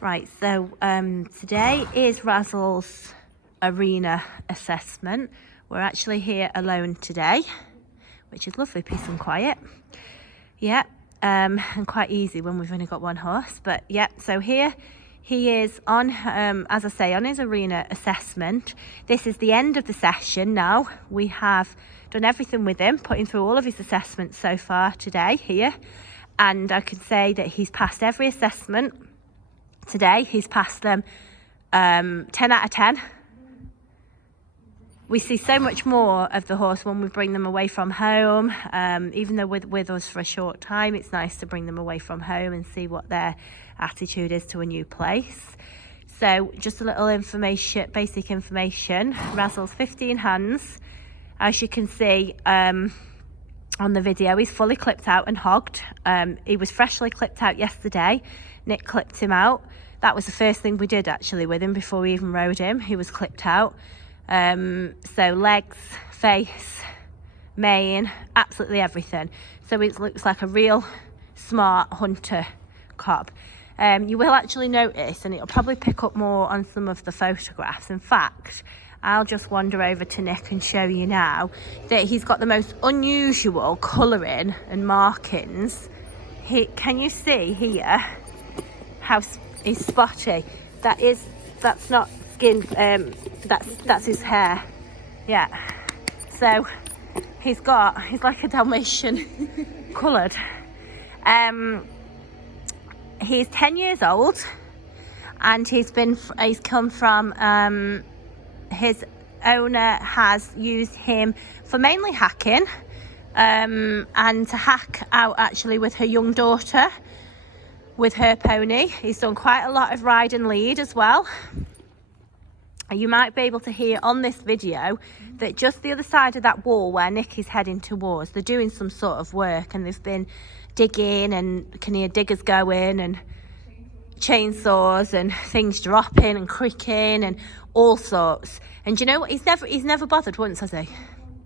Right, so today is Razzle's arena assessment. We're actually here alone today, which is lovely, peace and quiet. Yeah, and quite easy when we've only got one horse. But yeah, so here he is on, as I say, on his arena assessment. This is the end of the session now. We have done everything with him, putting through all of his assessments so far today here. And I can say that he's passed every assessment today. He's passed them 10 out of 10. We see so much more of the horse when we bring them away from home. Even though with us for a short time, it's nice to bring them away from home and see what their attitude is to a new place. So just a little information, basic information. Razzle's 15 hands. As you can see on the video, he's fully clipped out and hogged. He was freshly clipped out yesterday. Nick clipped him out. That was the first thing we did actually with him before we even rode him. He was clipped out. So legs, face, mane, absolutely everything. So it looks like a real smart hunter cob. You will actually notice, and it'll probably pick up more on some of the photographs. In fact, I'll just wander over to Nick and show you now that he's got the most unusual colouring and markings. Can you see here how he's spotty? That's not skin, that's his hair. Yeah, so he's like a Dalmatian coloured. He's 10 years old, and he's come from his owner has used him for mainly hacking, and to hack out actually with her young daughter with her pony. He's done quite a lot of ride and lead as well. You might be able to hear on this video that just the other side of that wall where Nick is heading towards, they're doing some sort of work, and they've been digging, and can hear diggers going and chainsaws and things dropping and creaking and all sorts. And you know what, he's never bothered once, has he?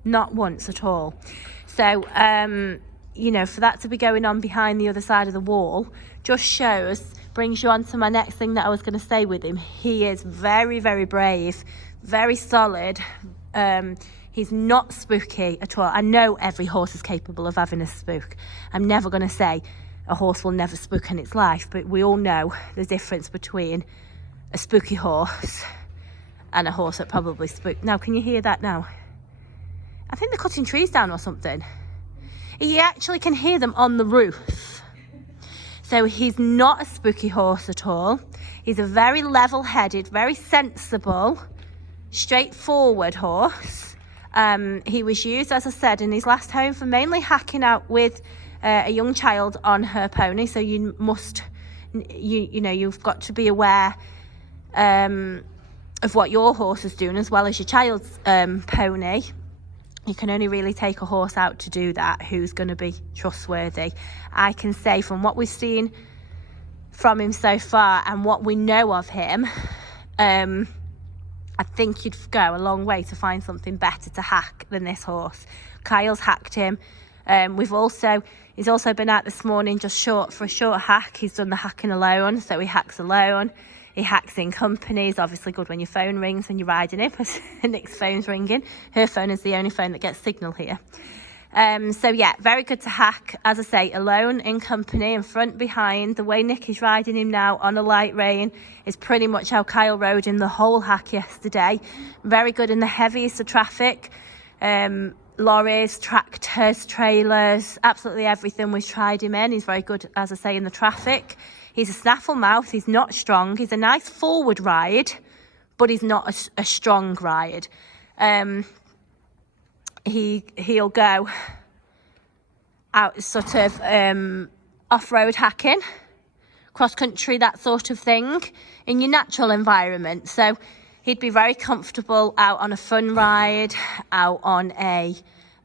Not once at all. So you know, for that to be going on behind the other side of the wall just brings you on to my next thing that I was going to say with him. He is very, very brave, very solid. He's not spooky at all. I know every horse is capable of having a spook. I'm never going to say a horse will never spook in its life, but we all know the difference between a spooky horse and a horse that probably spooked. Now, can you hear that now? I think they're cutting trees down or something. You actually can hear them on the roof. So he's not a spooky horse at all. He's a very level-headed, very sensible, straightforward horse. He was used, as I said, in his last home for mainly hacking out with a young child on her pony. So you must, you know, you've got to be aware of what your horse is doing as well as your child's pony. You can only really take a horse out to do that who's going to be trustworthy. I can say from what we've seen from him so far and what we know of him, I think you'd go a long way to find something better to hack than this horse. Kyle's hacked him. He's also been out this morning just for a short hack. He's done the hacking alone, so he hacks alone. He hacks in company. It's obviously good when your phone rings when you're riding him, because Nick's phone's ringing. Her phone is the only phone that gets signal here. So yeah, very good to hack, as I say, alone, in company, in front, behind. The way Nick is riding him now on a light rein is pretty much how Kyle rode him the whole hack yesterday. Very good in the heaviest of traffic. Lorries, tractors, trailers, absolutely everything we've tried him in. He's very good, as I say, in the traffic. He's a snaffle mouth. He's not strong. He's a nice forward ride, but he's not a strong ride. He'll go out sort of off-road hacking, cross-country, that sort of thing, in your natural environment. So he'd be very comfortable out on a fun ride, out on a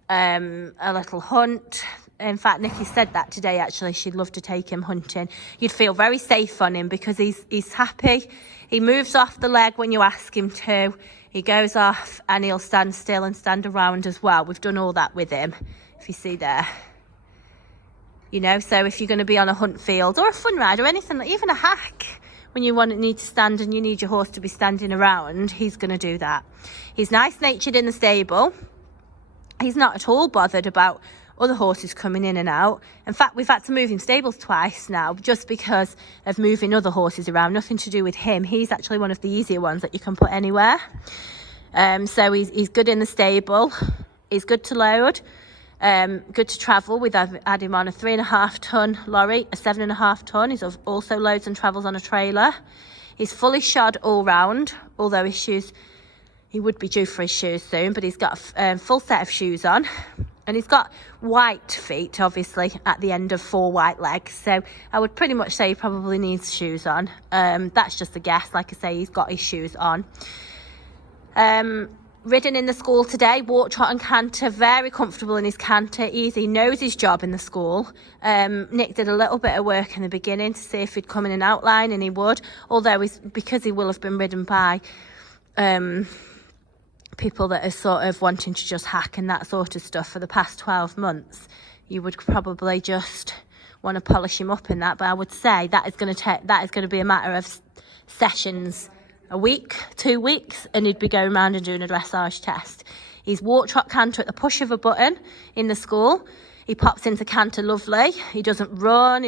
little hunt. In fact, Nikki said that today, actually. She'd love to take him hunting. You'd feel very safe on him because he's happy. He moves off the leg when you ask him to. He goes off and he'll stand still and stand around as well. We've done all that with him, if you see there. You know, so if you're going to be on a hunt field or a fun ride or anything, even a hack, when you need to stand and you need your horse to be standing around, he's going to do that. He's nice natured in the stable. He's not at all bothered about other horses coming in and out. In fact, we've had to move him stables twice now just because of moving other horses around. Nothing to do with him. He's actually one of the easier ones that you can put anywhere. So he's good in the stable. He's good to load. Good to travel. We've had him on a 3.5 ton lorry, a 7.5 ton. He's also loads and travels on a trailer. He's fully shod all round, although his shoes, he would be due for his shoes soon, but he's got a full set of shoes on. And he's got white feet, obviously, at the end of 4 white legs. So I would pretty much say he probably needs shoes on. That's just a guess. Like I say, he's got his shoes on. Ridden in the school today, walk, trot and canter, very comfortable in his canter, easy, knows his job in the school. Nick did a little bit of work in the beginning to see if he'd come in an outline, and he would, although because he will have been ridden by people that are sort of wanting to just hack and that sort of stuff for the past 12 months, you would probably just want to polish him up in that. But I would say that is going to be a matter of sessions, a week, 2 weeks, and he'd be going around and doing a dressage test. He's walk, trot, canter at the push of a button in the school. He pops into canter lovely. He doesn't run.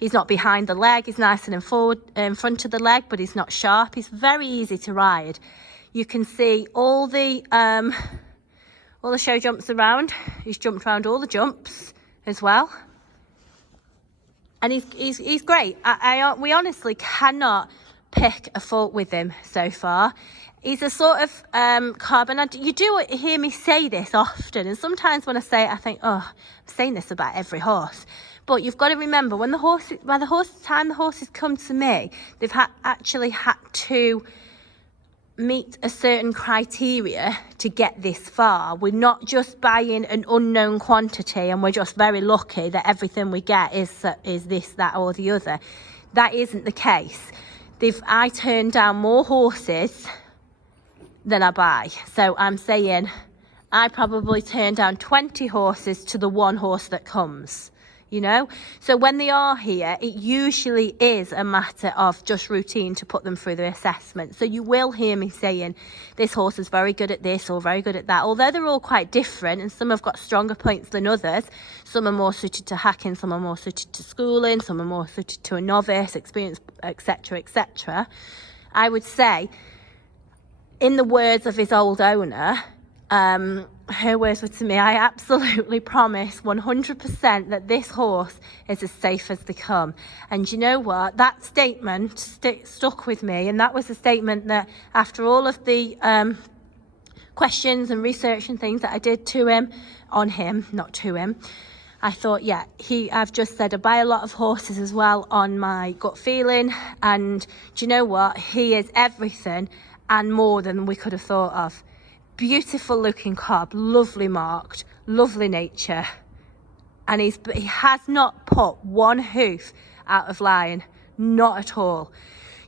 He's not behind the leg. He's nice and in front of the leg, but he's not sharp. He's very easy to ride. You can see all the show jumps around. He's jumped around all the jumps as well. And he's great. We honestly cannot pick a fault with him so far. He's a sort of carbon. You do hear me say this often, and sometimes when I say it, I think, oh, I'm saying this about every horse. But you've got to remember, by the time the horses come to me, they've actually had to meet a certain criteria to get this far. We're not just buying an unknown quantity and we're just very lucky that everything we get is this, that or the other. That isn't the case. I turn down more horses than I buy. So I'm saying I probably turn down 20 horses to the one horse that comes. You know, so when they are here, it usually is a matter of just routine to put them through the assessment. So you will hear me saying this horse is very good at this or very good at that, although they're all quite different, and some have got stronger points than others. Some are more suited to hacking, some are more suited to schooling, some are more suited to a novice experience, etc., etc. I would say, in the words of his old owner, her words were to me, I absolutely promise 100% that this horse is as safe as they come. And you know what? That statement stuck with me. And that was a statement that after all of the questions and research and things that I did on him, not to him, I thought, yeah, I've just said I buy a lot of horses as well on my gut feeling. And do you know what? He is everything and more than we could have thought of. Beautiful looking cob, lovely marked, lovely nature, and he has not put one hoof out of line, not at all.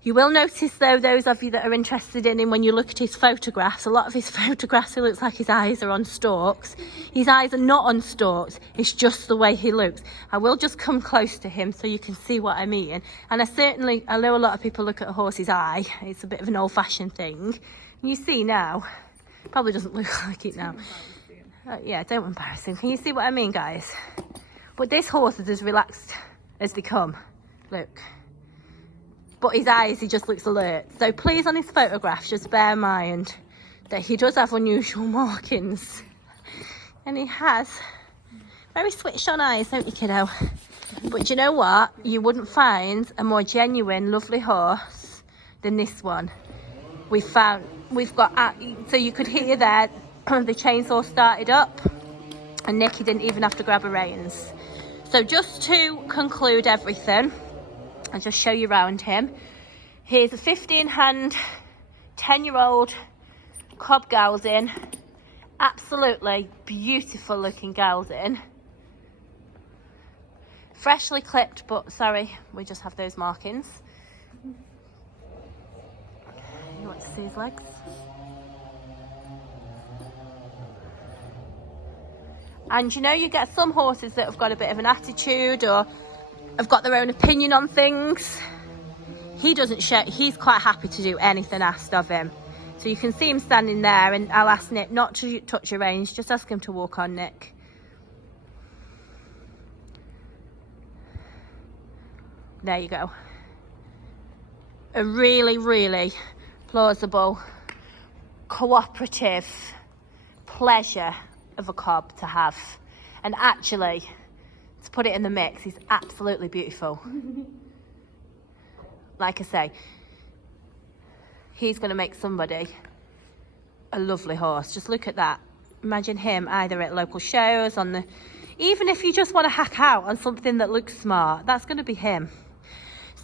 You will notice though, those of you that are interested in him, when you look at his photographs, a lot of his photographs, it looks like his eyes are on stalks. His eyes are not on stalks, it's just the way he looks. I will just come close to him so you can see what I mean. And I know a lot of people look at a horse's eye, it's a bit of an old-fashioned thing. You see now, probably doesn't look like it now. Yeah, don't embarrass him. Can you see what I mean, guys? But this horse is as relaxed as they come. Look. But his eyes, he just looks alert. So please, on his photographs, just bear in mind that he does have unusual markings. And he has very switched on eyes, don't you, kiddo? But you know what? You wouldn't find a more genuine, lovely horse than this one. We've got, so you could hear there, the chainsaw started up and Nicky didn't even have to grab her reins. So just to conclude everything, I'll just show you around him. Here's a 15-hand, 10-year-old cob gelding, absolutely beautiful looking gelding. Freshly clipped, but sorry, we just have those markings. You want to see his legs? And you know, you get some horses that have got a bit of an attitude or have got their own opinion on things. He doesn't show, he's quite happy to do anything asked of him. So you can see him standing there, and I'll ask Nick not to touch your reins, just ask him to walk on, Nick. There you go. A really, really plausible, cooperative pleasure of a cob to have. And actually, to put it in the mix, he's absolutely beautiful. Like I say, he's going to make somebody a lovely horse. Just look at that. Imagine him either at local shows, on the, even if you just want to hack out on something that looks smart, that's going to be him.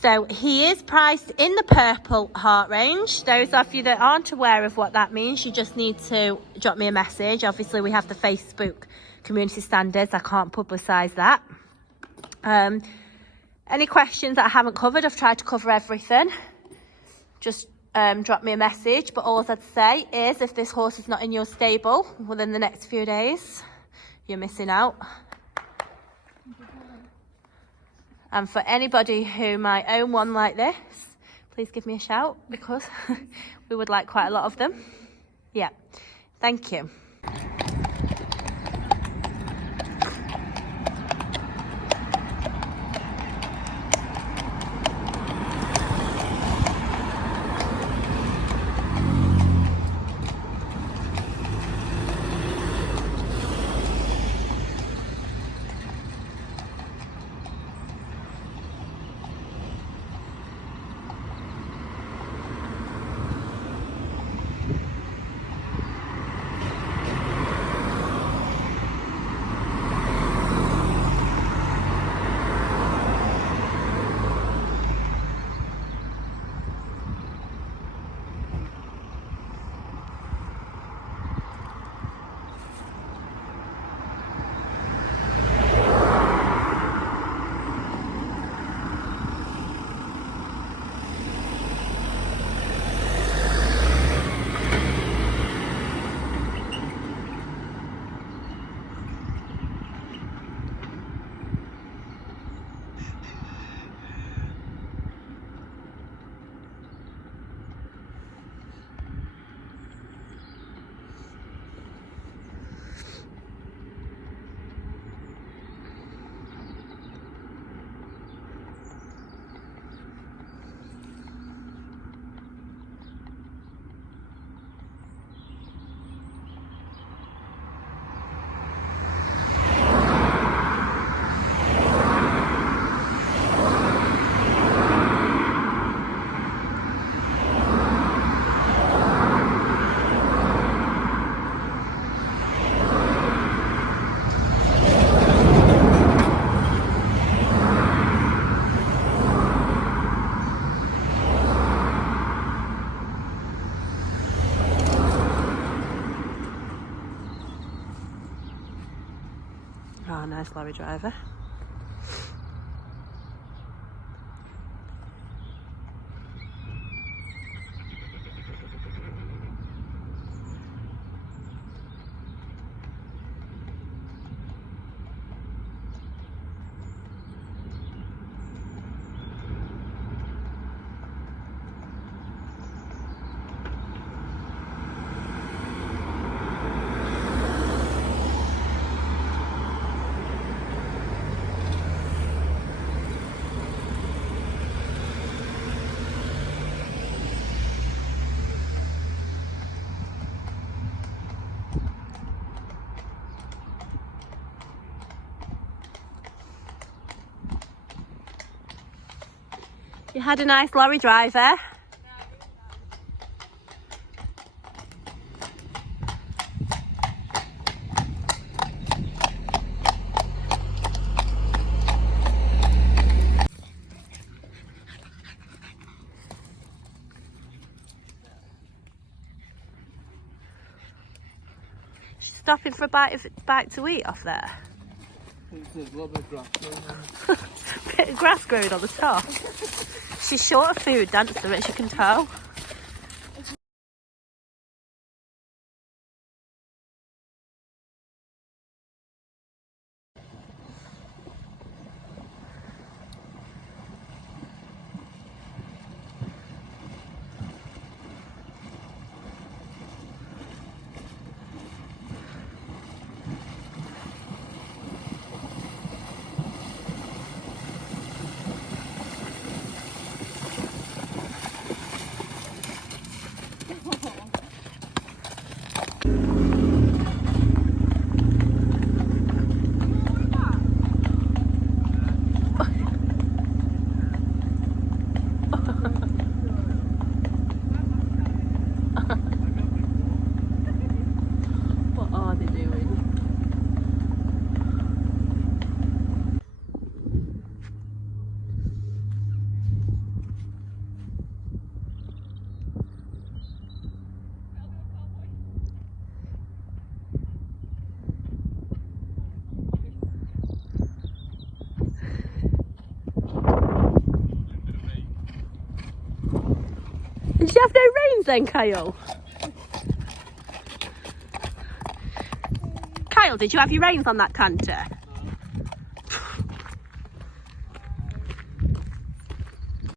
So he is priced in the purple heart range. Those of you that aren't aware of what that means, you just need to drop me a message. Obviously, we have the Facebook community standards. I can't publicise that. Any questions that I haven't covered, I've tried to cover everything. Just drop me a message. But all I'd say is, if this horse is not in your stable within the next few days, you're missing out. And for anybody who might own one like this, please give me a shout, because we would like quite a lot of them. Yeah, thank you. Oh, nice lorry driver. You had a nice lorry driver. Stopping for a bite to eat off there. There's a little bit of grass going on. Bit of grass growing on the top. She's short of food, dancer, as you can tell. Did you have no reins then, Kyle? Kyle, did you have your reins on that canter?